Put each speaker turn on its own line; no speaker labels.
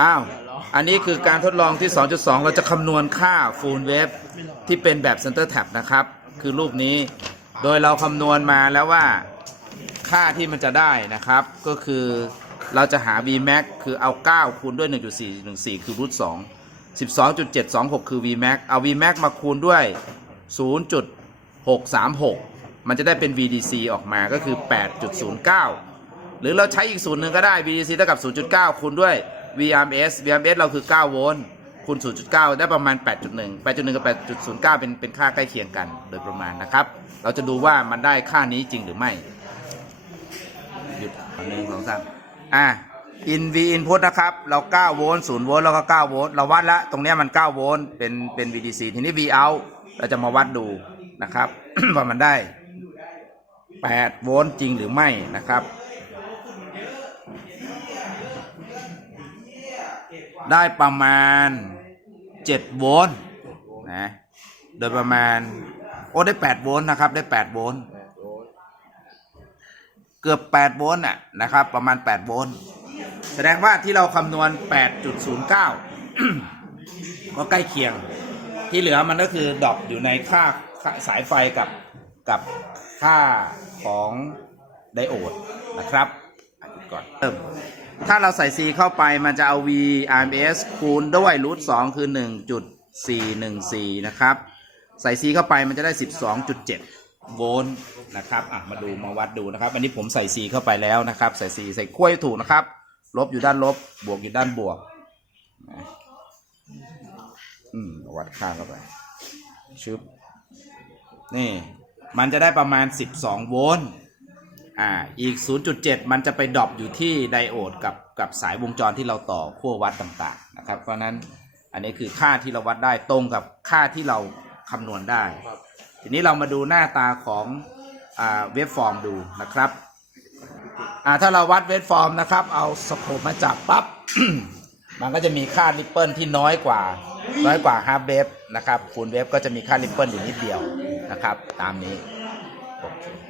อ้าว อันนี้คือการทดลองที่ 2.2 เราจะคำนวณค่า Full Wave ที่เป็นแบบ Center Tab นะครับ คือรูปนี้ โดยเราคำนวณมาแล้วว่าค่าที่มันจะได้นะครับ ก็คือเราจะหา Vmax คือเอา 9 คูณด้วย 1.414 คือรูท2 12.726 คือ Vmax เอา Vmax มาคูณด้วย 0.636 มันจะได้เป็น VDC ออกมาก็คือ 8.09 หรือเราใช้อีกสูตรหนึ่งก็ได้ VDC เท่ากับ 0.9 คูณด้วย VRMS VRMS เราคือ 9 โวลต์คูณ 0.9 ได้ประมาณ 8.1 8.1 กับ 8.09 เป็นเป็นค่าใกล้เคียงกันโดยประมาณนะครับ เราจะดูว่ามันได้ค่านี้จริงหรือไม่หยุดหนึ่งสองสามอะ in v input นะครับ เรา 9 โวลต์0โวลต์แล้วก็ 9 โวลต์เราวัดแล้วตรงนี้มัน 9 โวลต์เป็นเป็น VDC ทีนี้ v out เราจะมาวัดดูนะครับ ว่ามันได้ 8 โวลต์จริงหรือไม่นะครับ ได้ประมาณ 7 โวลต์นะโดยประมาณ โอ้ได้ 8 โวลต์นะครับ ได้ 8 โวลต์เกือบ 8 โวลต์น่ะนะครับ ประมาณ 8 โวลต์แสดงว่าที่เราคำนวณ 8.09 ก็ใกล้เคียง ที่เหลือมันก็คือดรอปอยู่ในค่าสายไฟกับกับค่าของไดโอดนะครับอะก่อนเริ่ม ถ้าเราใส่ C เข้าไปมันจะเอา V RMS คูณด้วยรูท2คือ 1.414 นะครับ ใส่ C เข้าไปมันจะได้ 12.7 โวลต์นะครับอะมาดูมาวัดดูนะครับ อันนี้ผมใส่ C เข้าไปแล้วนะครับ ใส่ C ใส่ขั้วถูกนะครับ ลบอยู่ด้านลบ บวกอยู่ด้านบวก อืม วัดค่าเข้าไป ชึบ นี่ มันจะได้ประมาณ 12 โวลต์ อ่าอีก 0.7 มันจะไปดรอปอยู่ที่ไดโอดกับกับสายวงจรที่เราต่อขั้ววัดต่างๆนะครับ เพราะนั้นอันนี้คือค่าที่เราวัดได้ตรงกับค่าที่เราคำนวณได้ ทีนี้เรามาดูหน้าตาของอ่าเวฟฟอร์มดูนะครับอ่าถ้าเราวัดเวฟฟอร์มนะครับ เอาสโคปมาจับปั๊บ มันก็จะมีค่าริปเปิลที่น้อยกว่า น้อยกว่าฮาร์ v เวฟนะครับฟูลเวฟก็จะมีค่าริปเปิลอยู่นิดเดียวนะครับ ตามนี้